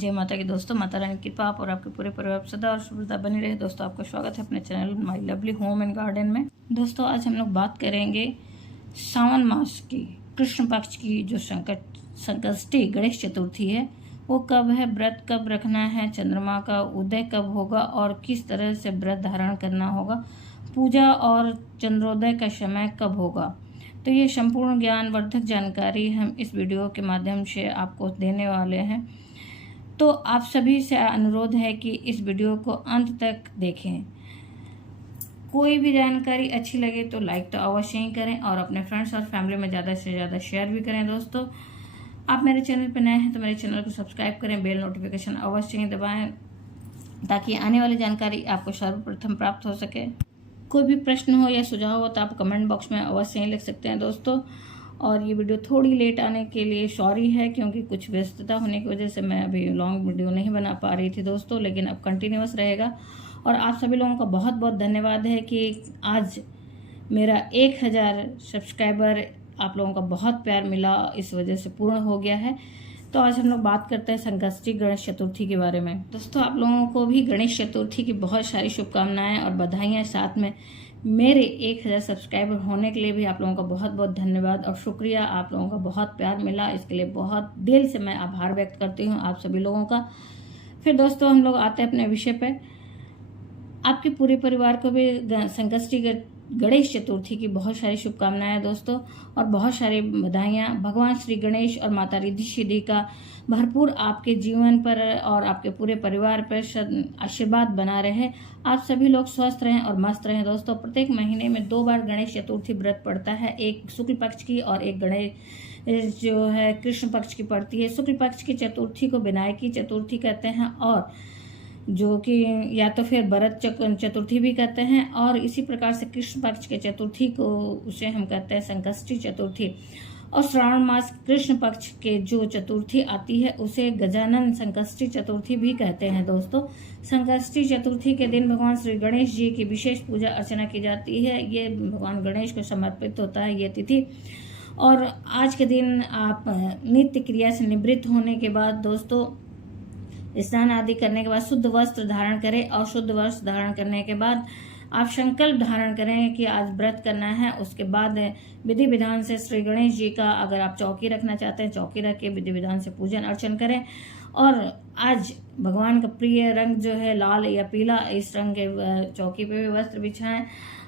जय माता की दोस्तों, माता रानी की कृपा आप और आपके पूरे परिवार सदा और शुभता बनी रहे। दोस्तों, आपका स्वागत है अपने channel my lovely home and garden में। दोस्तों, आज हम लोग बात करेंगे सावन मास की कृष्ण पक्ष की जो संकष्टी गणेश चतुर्थी है वो कब है, व्रत कब रखना है, चंद्रमा का उदय कब होगा और किस तरह से व्रत धारण करना होगा, पूजा और चंद्रोदय का समय कब होगा। तो ये संपूर्ण ज्ञानवर्धक जानकारी हम इस वीडियो के माध्यम से आपको देने वाले हैं। तो आप सभी से अनुरोध है कि इस वीडियो को अंत तक देखें। कोई भी जानकारी अच्छी लगे तो लाइक तो अवश्य ही करें और अपने फ्रेंड्स और फैमिली में ज़्यादा से ज़्यादा शेयर भी करें। दोस्तों, आप मेरे चैनल पर नए हैं तो मेरे चैनल को सब्सक्राइब करें, बेल नोटिफिकेशन अवश्य ही दबाएं ताकि आने वाली जानकारी आपको सर्वप्रथम प्राप्त हो सके। कोई भी प्रश्न हो या सुझाव हो तो आप कमेंट बॉक्स में अवश्य ही लिख सकते हैं दोस्तों। और ये वीडियो थोड़ी लेट आने के लिए सॉरी है, क्योंकि कुछ व्यस्तता होने की वजह से मैं अभी लॉन्ग वीडियो नहीं बना पा रही थी दोस्तों, लेकिन अब कंटिन्यूअस रहेगा। और आप सभी लोगों का बहुत बहुत धन्यवाद है कि आज मेरा 1000 सब्सक्राइबर आप लोगों का बहुत प्यार मिला, इस वजह से पूर्ण हो गया है। तो आज हम लोग बात करते हैं संकष्टी गणेश चतुर्थी के बारे में। दोस्तों, आप लोगों को भी गणेश चतुर्थी की बहुत सारी शुभकामनाएं और बधाइयाँ। साथ में मेरे 1000 सब्सक्राइबर होने के लिए भी आप लोगों का बहुत बहुत धन्यवाद और शुक्रिया। आप लोगों का बहुत प्यार मिला, इसके लिए बहुत दिल से मैं आभार व्यक्त करती हूँ आप सभी लोगों का। फिर दोस्तों, हम लोग आते हैं अपने विषय पे। आपके पूरे परिवार को भी संकष्टी गणेश चतुर्थी की बहुत सारी शुभकामनाएं दोस्तों और बहुत सारी बधाइयाँ। भगवान श्री गणेश और माता रिद्धि सिद्धि का भरपूर आपके जीवन पर और आपके पूरे परिवार पर आशीर्वाद बना रहे। आप सभी लोग स्वस्थ रहें और मस्त रहें दोस्तों। प्रत्येक महीने में 2 बार गणेश चतुर्थी व्रत पड़ता है, एक शुक्ल पक्ष की और एक गणेश जो है कृष्ण पक्ष की पड़ती है। शुक्ल पक्ष की चतुर्थी को विनायकी चतुर्थी कहते हैं और जो कि या तो फिर भरत चतुर्थी भी कहते हैं, और इसी प्रकार से कृष्ण पक्ष के चतुर्थी को उसे हम कहते हैं संकष्टी चतुर्थी। और श्रावण मास कृष्ण पक्ष के जो चतुर्थी आती है उसे गजानन संकष्टी चतुर्थी भी कहते हैं दोस्तों। संकष्टी चतुर्थी के दिन भगवान श्री गणेश जी की विशेष पूजा अर्चना की जाती है। ये भगवान गणेश को समर्पित होता है ये तिथि। और आज के दिन आप नित्य क्रिया से निवृत्त होने के बाद दोस्तों स्नान आदि करने के बाद शुद्ध वस्त्र धारण करें और शुद्ध वस्त्र धारण करने के बाद आप संकल्प धारण करें कि आज व्रत करना है। उसके बाद विधि विधान से श्री गणेश जी का, अगर आप चौकी रखना चाहते हैं, चौकी रख के विधि विधान से पूजन अर्चन करें। और आज भगवान का प्रिय रंग जो है लाल या पीला, इस रंग के चौकी पे भी वस्त्र बिछाएं।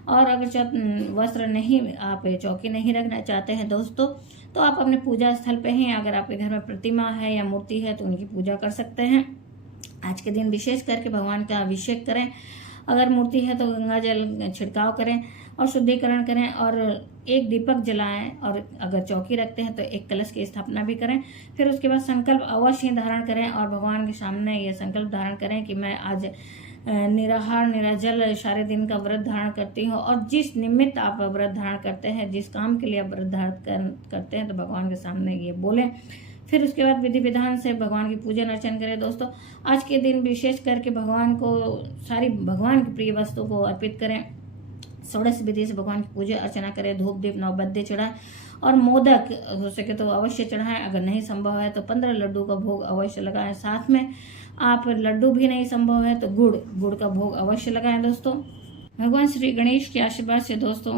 और अगर वस्त्र नहीं, आप चौकी नहीं रखना चाहते हैं दोस्तों, तो आप अपने पूजा स्थल पे ही, अगर आपके घर में प्रतिमा है या मूर्ति है तो उनकी पूजा कर सकते हैं। आज के दिन विशेष करके भगवान का अभिषेक करें। अगर मूर्ति है तो गंगा जल छिड़काव करें और शुद्धिकरण करें और एक दीपक जलाएं। और अगर चौकी रखते हैं तो एक कलश की स्थापना भी करें। फिर उसके बाद संकल्प अवश्य धारण करें और भगवान के सामने ये संकल्प धारण करें कि मैं आज निराहार निराजल सारे दिन का व्रत धारण करती हूँ। और जिस निमित्त आप व्रत धारण करते हैं, जिस काम के लिए आप व्रत धारण करते हैं, तो भगवान के सामने ये बोलें। फिर उसके बाद विधि विधान से भगवान की पूजन अर्चन करें दोस्तों। आज के दिन विशेष करके भगवान को सारी भगवान की प्रिय वस्तु को अर्पित करें। षोडश विधि से भगवान की पूजा अर्चना करें, धूप दीप नौवेद्य चढ़ाएं और मोदक हो सके तो अवश्य चढ़ाएं। अगर नहीं संभव है तो 15 लड्डू का भोग अवश्य लगाएं। साथ में आप लड्डू भी नहीं संभव है तो गुड़ का भोग अवश्य लगाएं दोस्तों। भगवान श्री गणेश के आशीर्वाद से दोस्तों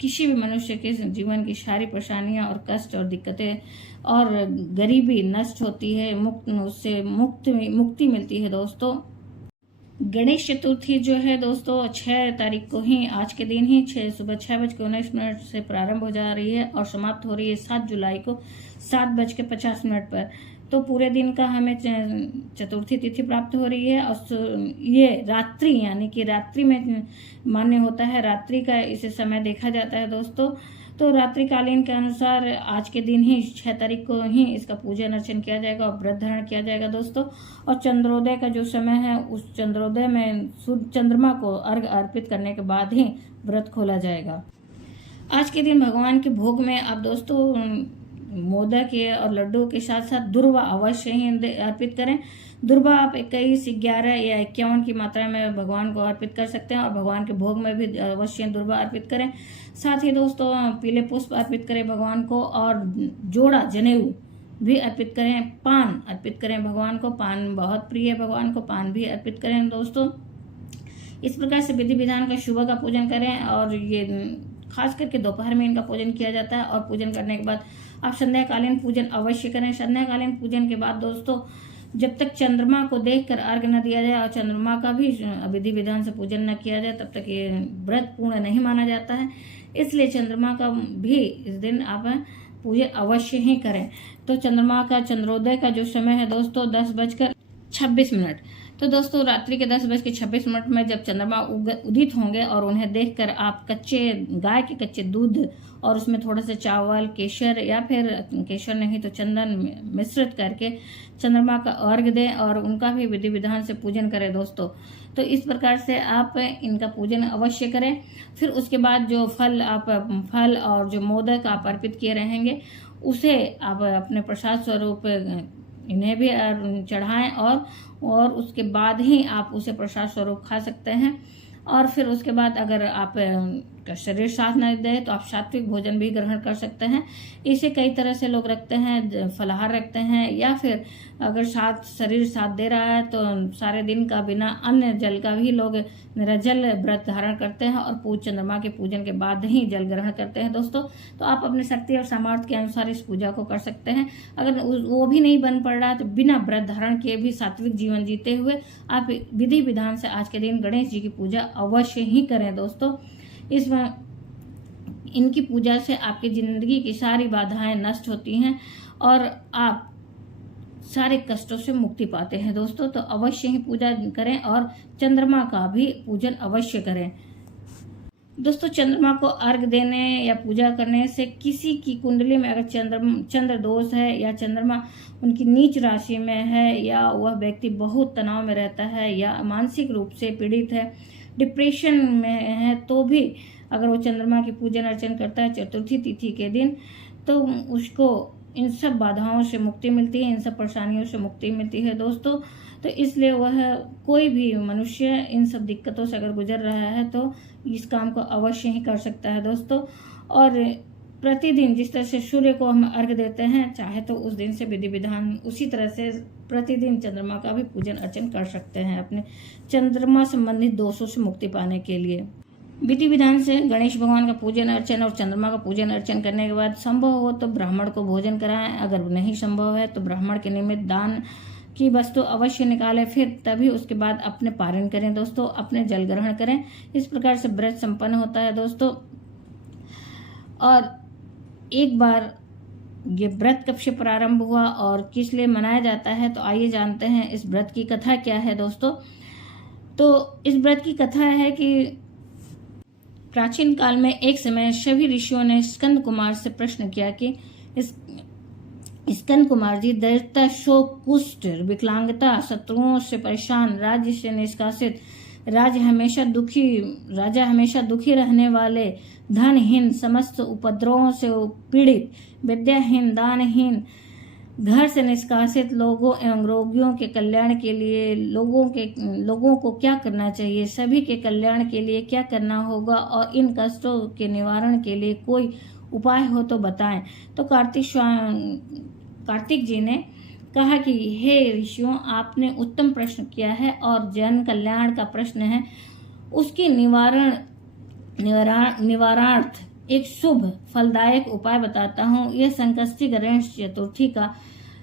किसी भी मनुष्य के जीवन की सारी परेशानियां और कष्ट और दिक्कतें और गरीबी नष्ट होती है, उससे मुक्ति मिलती है दोस्तों। गणेश चतुर्थी जो है दोस्तों 6 तारीख को ही, आज के दिन ही सुबह 6:19 से प्रारंभ हो जा रही है और समाप्त हो रही है 7 जुलाई को 7:50 पर। तो पूरे दिन का हमें चतुर्थी तिथि प्राप्त हो रही है। और ये रात्रि यानी कि रात्रि में मान्य होता है, रात्रि का इसे समय देखा जाता है दोस्तों। तो रात्रिकालीन के अनुसार आज के दिन ही 6 तारीख को ही इसका पूजन अर्चन किया जाएगा और व्रत धारण किया जाएगा दोस्तों। और चंद्रोदय का जो समय है, उस चंद्रोदय में चंद्रमा को अर्घ अर्पित करने के बाद ही व्रत खोला जाएगा। आज के दिन भगवान के भोग में आप दोस्तों मोदक और लड्डू के साथ साथ दुर्वा अवश्य ही अर्पित करें। दुर्वा आप 21, 11 या 51 की मात्रा में भगवान को अर्पित कर सकते हैं और भगवान के भोग में भी अवश्य दुर्वा अर्पित करें। साथ ही दोस्तों पीले पुष्प अर्पित करें भगवान को और जोड़ा जनेऊ भी अर्पित करें, पान अर्पित करें भगवान को, पान बहुत प्रिय है भगवान को, पान भी अर्पित करें दोस्तों। इस प्रकार से विधि विधान का सुबह का पूजन करें, और ये खास करके दोपहर में इनका पूजन किया जाता है। और पूजन करने के बाद आप संध्याकालीन पूजन अवश्य करें। संध्याकालीन पूजन के बाद दोस्तों जब तक चंद्रमा को देखकर अर्घ न दिया जाए और चंद्रमा का भी विधि विधान से पूजन न किया जाए तब तक ये व्रत पूर्ण नहीं माना जाता है। इसलिए चंद्रमा का भी इस दिन आप पूजन अवश्य ही करें। तो चंद्रमा का चंद्रोदय का जो समय है दोस्तों 10:26। तो दोस्तों रात्रि के 10:26 में जब चंद्रमा उदित होंगे और उन्हें देखकर आप गाय के कच्चे दूध और उसमें थोड़ा सा चावल, केसर या फिर केसर नहीं तो चंदन मिश्रित करके चंद्रमा का अर्घ दें और उनका भी विधि विधान से पूजन करें दोस्तों। तो इस प्रकार से आप इनका पूजन अवश्य करें। फिर उसके बाद जो फल और जो मोदक आप अर्पित किए रहेंगे उसे आप अपने प्रसाद स्वरूप इन्हें भी चढ़ाएं, और उसके बाद ही आप उसे प्रसाद स्वरूप खा सकते हैं। और फिर उसके बाद अगर आप का शरीर साथ नहीं दे तो आप सात्विक भोजन भी ग्रहण कर सकते हैं। इसे कई तरह से लोग रखते हैं, फलाहार रखते हैं, या फिर अगर शरीर साथ दे रहा है तो सारे दिन का बिना अन्न जल का भी लोग निर्जल व्रत धारण करते हैं और चंद्रमा के पूजन के बाद ही जल ग्रहण करते हैं दोस्तों। तो आप अपनी शक्ति और सामर्थ्य के अनुसार इस पूजा को कर सकते हैं। अगर वो भी नहीं बन पड़ रहा तो बिना व्रत धारण किए भी सात्विक जीवन जीते हुए आप विधि विधान से आज के दिन गणेश जी की पूजा अवश्य ही करें दोस्तों। इनकी पूजा से आपकी जिंदगी की सारी बाधाएं नष्ट होती हैं और आप सारे कष्टों से मुक्ति पाते हैं दोस्तों। तो अवश्य ही पूजा करें और चंद्रमा का भी पूजन अवश्य करें दोस्तों। चंद्रमा को अर्घ देने या पूजा करने से किसी की कुंडली में अगर चंद्र दोष है या चंद्रमा उनकी नीच राशि में है या वह व्यक्ति बहुत तनाव में रहता है या मानसिक रूप से पीड़ित है, डिप्रेशन में है, तो भी अगर वो चंद्रमा की पूजन अर्चन करता है चतुर्थी तिथि के दिन तो उसको इन सब बाधाओं से मुक्ति मिलती है, इन सब परेशानियों से मुक्ति मिलती है दोस्तों। तो इसलिए वह कोई भी मनुष्य इन सब दिक्कतों से अगर गुजर रहा है तो इस काम को अवश्य ही कर सकता है दोस्तों। और प्रतिदिन जिस तरह से सूर्य को हम अर्घ देते हैं, चाहे तो उस दिन से विधि विधान उसी तरह से प्रतिदिन चंद्रमा का भी पूजन अर्चन कर सकते हैं अपने चंद्रमा संबंधित दोषों से मुक्ति पाने के लिए। विधि विधान से गणेश भगवान का पूजन अर्चन और चंद्रमा का पूजन अर्चन करने के बाद संभव हो तो ब्राह्मण को भोजन कराएं, अगर नहीं संभव है तो ब्राह्मण के निमित्त दान की वस्तु अवश्य निकालें, फिर तभी उसके बाद अपने पारण करें दोस्तों, अपने जल ग्रहण करें। इस प्रकार से व्रत संपन्न होता है दोस्तों। और एक बार ये व्रत कब से प्रारंभ हुआ और किस लिए मनाया जाता है, तो आइए जानते हैं इस व्रत की कथा क्या है दोस्तों। तो इस व्रत की कथा है कि प्राचीन काल में एक समय सभी ऋषियों ने स्कंद कुमार से प्रश्न किया कि स्कंद कुमार जी, दरिद्रता, शोक, कुष्ठ, विकलांगता, शत्रुओं से परेशान, राज्य से निष्कासित, राजा हमेशा दुखी रहने वाले, धनहीन, समस्त उपद्रवों से पीड़ित, विद्याहीन, दानहीन, घर से निष्कासित लोगों एवं रोगियों के कल्याण के लिए लोगों को क्या करना चाहिए, सभी के कल्याण के लिए क्या करना होगा और इन कष्टों के निवारण के लिए कोई उपाय हो तो बताएं। तो कार्तिक जी ने कहा कि हे ऋषियों, आपने उत्तम प्रश्न किया है और जन कल्याण का प्रश्न है, उसके निवारणार्थ एक शुभ फलदायक उपाय बताता हूँ। यह संकष्टी गणेश चतुर्थी का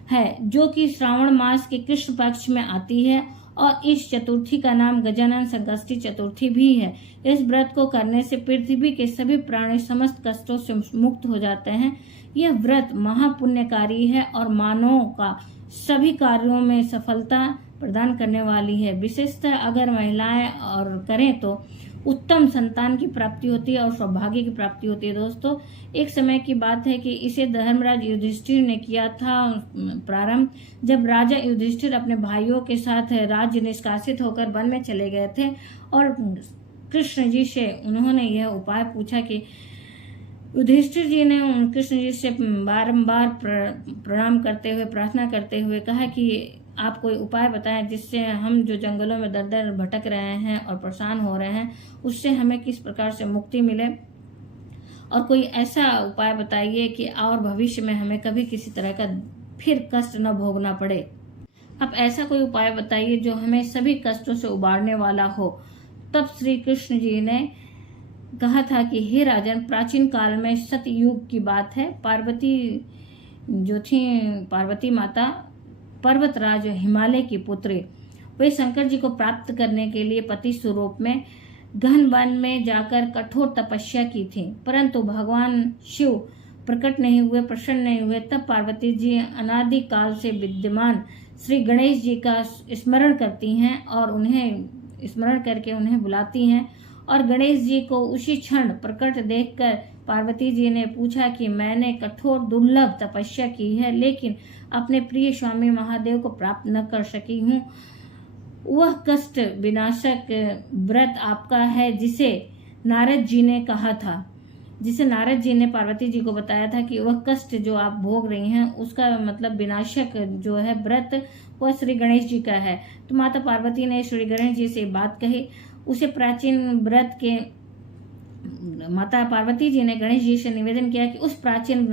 है जो कि श्रावण मास के कृष्ण पक्ष में आती है और इस चतुर्थी का नाम गजानन संकष्टी चतुर्थी भी है। इस व्रत को करने से पृथ्वी के सभी प्राणी समस्त कष्टों से मुक्त हो जाते हैं। यह व्रत महापुण्यकारी है और मानवों का सभी कार्यों में सफलता प्रदान करने वाली है। विशेषतः अगर महिलाएं और करें तो उत्तम संतान की प्राप्ति होती है और सौभाग्य की प्राप्ति होती है दोस्तों। एक समय की बात है कि इसे धर्मराज युधिष्ठिर ने किया था प्रारंभ, जब राजा युधिष्ठिर अपने भाइयों के साथ राज्य निष्कासित होकर वन में चले गए थे और कृष्ण जी से उन्होंने यह उपाय पूछा कि युधिष्ठिर जी ने कृष्ण जी से बारंबार प्रणाम करते हुए प्रार्थना करते हुए कहा कि आप कोई उपाय बताएं जिससे हम जो जंगलों में दर दर भटक रहे हैं और परेशान हो रहे हैं उससे हमें किस प्रकार से मुक्ति मिले, और कोई ऐसा उपाय बताइए कि और भविष्य में हमें कभी किसी तरह का फिर कष्ट न भोगना पड़े। अब ऐसा कोई उपाय बताइए जो हमें सभी कष्टों से उबारने वाला हो। तब श्री कृष्ण जी ने कहा था कि हे राजन, प्राचीन काल में सतयुग की बात है। पार्वती जो थी, पार्वती माता पर्वतराज हिमालय की पुत्री, वे शंकर जी को प्राप्त करने के लिए पति स्वरूप में गहन वन में जाकर कठोर तपस्या की थी, परंतु भगवान शिव प्रकट नहीं हुए, प्रसन्न नहीं हुए। तब पार्वती जी अनादि काल से विद्यमान श्री गणेश जी का स्मरण करती हैं और उन्हें स्मरण करके उन्हें बुलाती हैं, और गणेश जी को उसी क्षण प्रकट देखकर पार्वती जी ने पूछा कि मैंने कठोर दुर्लभ तपस्या की है, लेकिन अपने प्रिय स्वामी महादेव को प्राप्त न कर सकी हूँ। वह कष्ट विनाशक व्रत आपका है जिसे नारद जी ने कहा था, जिसे नारद जी ने पार्वती जी को बताया था कि वह कष्ट जो आप भोग रही हैं उसका मतलब विनाशक जो है व्रत वह श्री गणेश जी का है। तो माता पार्वती ने श्री गणेश जी से बात कही। उसे प्राचीन व्रत के माता पार्वती जी ने गणेश जी से निवेदन किया कि उस प्राचीन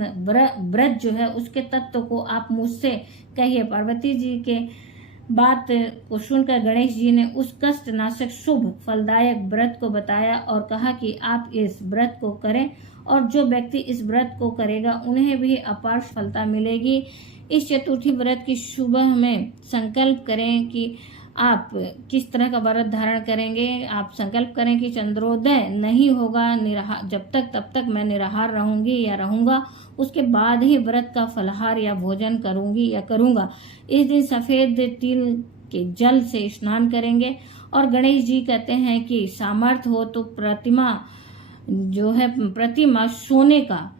व्रत जो है उसके तत्व को आप मुझसे कहिए। पार्वती जी के बात को सुनकर गणेश जी ने उस कष्ट नाशक शुभ फलदायक व्रत को बताया और कहा कि आप इस व्रत को करें, और जो व्यक्ति इस व्रत को करेगा उन्हें भी अपार सफलता मिलेगी। इस चतुर्थी व्रत की सुबह में संकल्प करें कि आप किस तरह का व्रत धारण करेंगे। आप संकल्प करें कि चंद्रोदय नहीं होगा, जब तक तब तक मैं निराहार रहूंगी या रहूंगा, उसके बाद ही व्रत का फलाहार या भोजन करूंगी या करूंगा। इस दिन सफेद तिल के जल से स्नान करेंगे। और गणेश जी कहते हैं कि सामर्थ्य हो तो प्रतिमा सोने का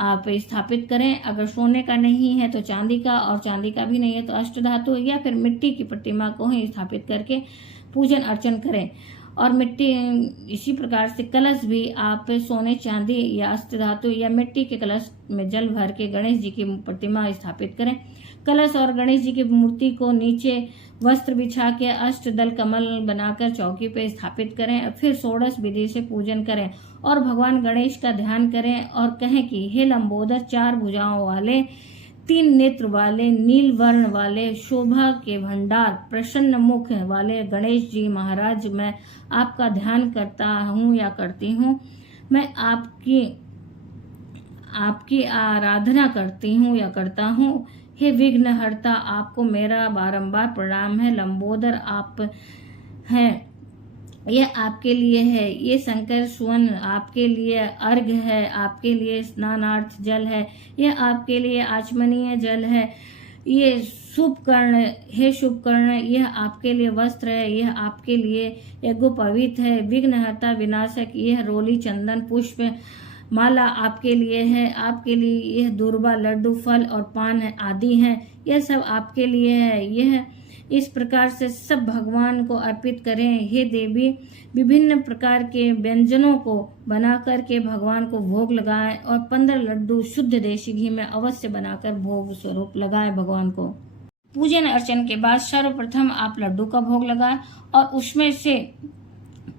आप स्थापित करें। अगर सोने का नहीं है तो चांदी का, और चांदी का भी नहीं है तो अष्टधातु या फिर मिट्टी की प्रतिमा को ही स्थापित करके पूजन अर्चन करें। और मिट्टी इसी प्रकार से कलश भी आप सोने चांदी या अष्टधातु या मिट्टी के कलश में जल भर के गणेश जी की प्रतिमा स्थापित करें। कलश और गणेश जी की मूर्ति को नीचे वस्त्र बिछा के अष्टदल कमल बनाकर चौकी पे स्थापित करें। फिर षोडश विधि से पूजन करें और भगवान गणेश का ध्यान करें और कहें कि हे लंबोदर, 4 भुजाओं वाले, 3 नेत्र वाले, नील वर्ण वाले, शोभा के भंडार, प्रसन्न मुख वाले गणेश जी महाराज, मैं आपका ध्यान करता हूँ या करती हूँ। मैं आपकी आराधना करती हूँ या करता हूँ। हे विघ्नहर्ता, आपको मेरा बारंबार प्रणाम है। लंबोदर आप हैं, यह आपके लिए है। ये शंकर सुवन आपके लिए अर्घ्य है, आपके लिए स्नानार्थ जल है, यह आपके लिए आचमनीय जल है। ये शुभकर्ण, हे शुभकर्ण, यह आपके लिए वस्त्र है, यह आपके लिए यज्ञोपवीत है। विघ्नहर्ता विनाशक, यह रोली चंदन पुष्प माला आपके लिए है। आपके लिए यह दूर्वा, लड्डू, फल और पान आदि हैं, यह सब आपके लिए है। यह इस प्रकार से सब भगवान को अर्पित करें। हे देवी, विभिन्न प्रकार के व्यंजनों को बना करके भगवान को भोग लगाएं और 15 लड्डू शुद्ध देशी घी में अवश्य बनाकर भोग स्वरूप लगाएं भगवान को। पूजन अर्चन के बाद सर्वप्रथम आप लड्डू का भोग लगाएं और उसमें से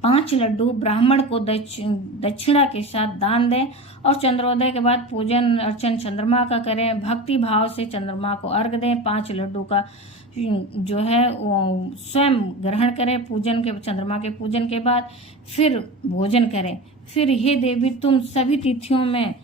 5 लड्डू ब्राह्मण को दक्षिणा के साथ दान दें। और चंद्रोदय के बाद पूजन अर्चन चंद्रमा का करें। भक्ति भाव से चंद्रमा को अर्घ दें। 5 लड्डू का जो है वो स्वयं ग्रहण करें पूजन के, चंद्रमा के पूजन के बाद फिर भोजन करें। फिर हे देवी, तुम सभी तिथियों में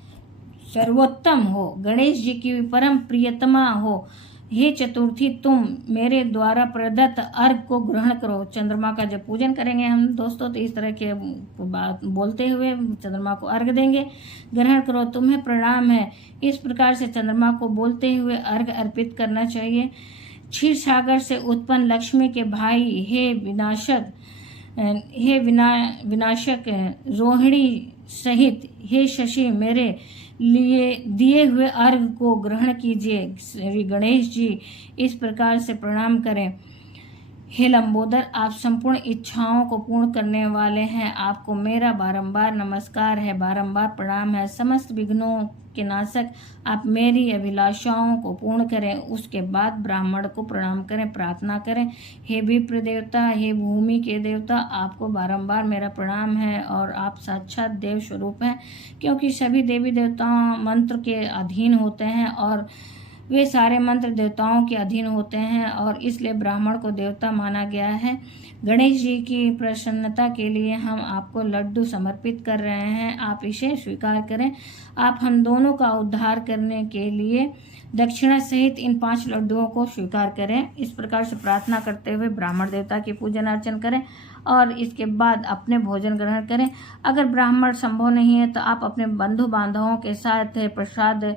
सर्वोत्तम हो, गणेश जी की परम प्रियतमा हो। हे चतुर्थी, तुम मेरे द्वारा प्रदत्त अर्घ को ग्रहण करो। चंद्रमा का जब पूजन करेंगे हम दोस्तों तो इस तरह के बात बोलते हुए चंद्रमा को अर्घ देंगे। ग्रहण करो, तुम्हें प्रणाम है, इस प्रकार से चंद्रमा को बोलते हुए अर्घ अर्पित करना चाहिए। क्षीर सागर से उत्पन्न लक्ष्मी के भाई, हे विनाशक रोहिणी सहित हे शशि, मेरे लिए दिए हुए अर्घ को ग्रहण कीजिए। श्री गणेश जी इस प्रकार से प्रणाम करें। हे लंबोदर, आप संपूर्ण इच्छाओं को पूर्ण करने वाले हैं। आपको मेरा बारंबार नमस्कार है, बारंबार प्रणाम है। समस्त विघ्नों के नाशक, आप मेरी अभिलाषाओं को पूर्ण करें। उसके बाद ब्राह्मण को प्रणाम करें, प्रार्थना करें। हे विप्र देवता, हे भूमि के देवता, आपको बारंबार मेरा प्रणाम है और आप साक्षात देव स्वरूप हैं, क्योंकि सभी देवी देवता मंत्र के अधीन होते हैं और वे सारे मंत्र देवताओं के अधीन होते हैं और इसलिए ब्राह्मण को देवता माना गया है। गणेश जी की प्रसन्नता के लिए हम आपको लड्डू समर्पित कर रहे हैं, आप इसे स्वीकार करें। आप हम दोनों का उद्धार करने के लिए दक्षिणा सहित इन 5 लड्डुओं को स्वीकार करें। इस प्रकार से प्रार्थना करते हुए ब्राह्मण देवता की पूजन अर्चन करें और इसके बाद अपने भोजन ग्रहण करें। अगर ब्राह्मण संभव नहीं है तो आप अपने बंधु बांधवों के साथ प्रसाद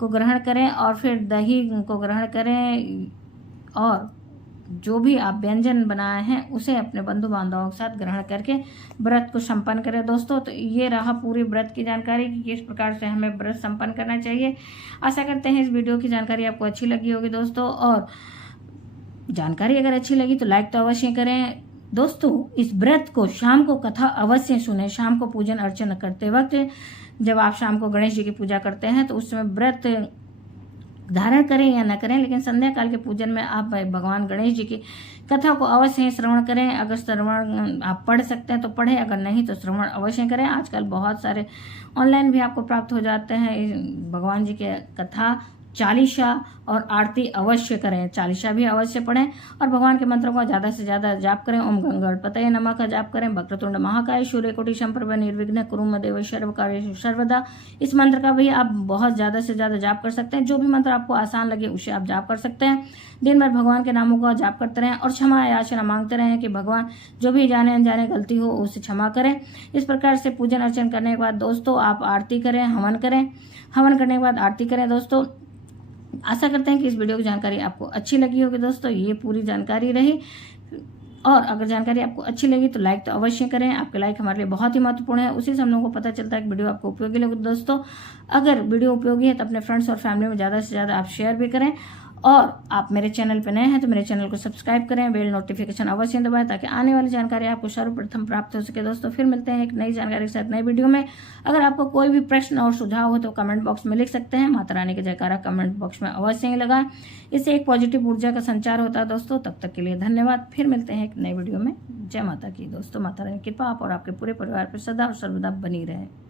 को ग्रहण करें और फिर दही को ग्रहण करें और जो भी आप व्यंजन बनाए हैं उसे अपने बंधु बांधवों के साथ ग्रहण करके व्रत को संपन्न करें। दोस्तों, तो ये रहा पूरी व्रत की जानकारी कि किस प्रकार से हमें व्रत संपन्न करना चाहिए। आशा करते हैं इस वीडियो की जानकारी आपको अच्छी लगी होगी दोस्तों, और जानकारी अगर अच्छी लगी तो लाइक तो अवश्य करें। दोस्तों, इस व्रत को शाम को कथा अवश्य सुने। शाम को पूजन अर्चन करते वक्त जब आप शाम को गणेश जी की पूजा करते हैं तो उस समय व्रत धारण करें या न करें, लेकिन संध्या काल के पूजन में आप भगवान गणेश जी की कथा को अवश्य ही श्रवण करें। अगर श्रवण आप पढ़ सकते हैं तो पढ़ें, अगर नहीं तो श्रवण अवश्य करें। आजकल बहुत सारे ऑनलाइन भी आपको प्राप्त हो जाते हैं भगवान जी के कथा, चालीसा और आरती अवश्य करें। चालीसा भी अवश्य पढ़ें और भगवान के मंत्रों का ज़्यादा से ज़्यादा जाप करें। ओम गणपतये नमः का जाप करें। वक्रतुंड महाकाय सूर्यकोटि समप्रभ निर्विघ्न कुरु मदेव सर्वकार्येषु सर्वदा, इस मंत्र का भी आप बहुत ज़्यादा से ज़्यादा जाप कर सकते हैं। जो भी मंत्र आपको आसान लगे उसे आप जाप कर सकते हैं। दिन भर भगवान के नामों का जाप करते रहें और क्षमा याचना मांगते रहें कि भगवान जो भी जाने अनजाने गलती हो उसे क्षमा करें। इस प्रकार से पूजन अर्चन करने के बाद दोस्तों आप आरती करें, हवन करें। हवन करने के बाद आरती करें। दोस्तों, आशा करते हैं कि इस वीडियो की जानकारी आपको अच्छी लगी होगी। दोस्तों, ये पूरी जानकारी रही, और अगर जानकारी आपको अच्छी लगी तो लाइक तो अवश्य करें। आपके लाइक हमारे लिए बहुत ही महत्वपूर्ण है, उसी से हम लोगों को पता चलता है कि वीडियो आपको उपयोगी लगे। दोस्तों, अगर वीडियो उपयोगी है तो अपने फ्रेंड्स और फैमिली में ज़्यादा से ज़्यादा आप शेयर भी करें, और आप मेरे चैनल पर नए हैं तो मेरे चैनल को सब्सक्राइब करें, बेल नोटिफिकेशन अवश्य दबाएं ताकि आने वाली जानकारी आपको सर्वप्रथम प्राप्त हो सके। दोस्तों, फिर मिलते हैं एक नई जानकारी के साथ नई वीडियो में। अगर आपको कोई भी प्रश्न और सुझाव हो तो कमेंट बॉक्स में लिख सकते हैं। माता रानी के जयकारा कमेंट बॉक्स में अवश्य ही लगाएं, इससे एक पॉजिटिव ऊर्जा का संचार होता है। दोस्तों, तब तक के लिए धन्यवाद। फिर मिलते हैं एक नई वीडियो में। जय माता की। दोस्तों, माता रानी की कृपा आप और आपके पूरे परिवार पर सदा और सर्वदा बनी रहे।